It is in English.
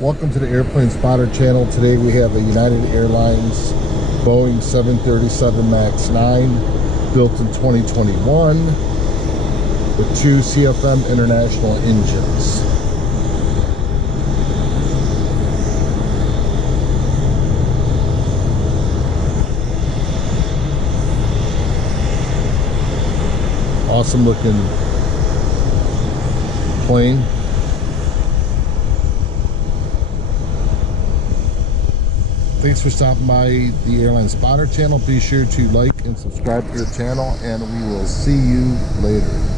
Welcome to the Airplane Spotter channel. Today we have a United Airlines Boeing 737 MAX 9 built in 2021 with 2 CFM International engines. Awesome looking plane. Thanks for stopping by the Airline Spotter channel. Be sure to like and subscribe to the channel, and we will see you later.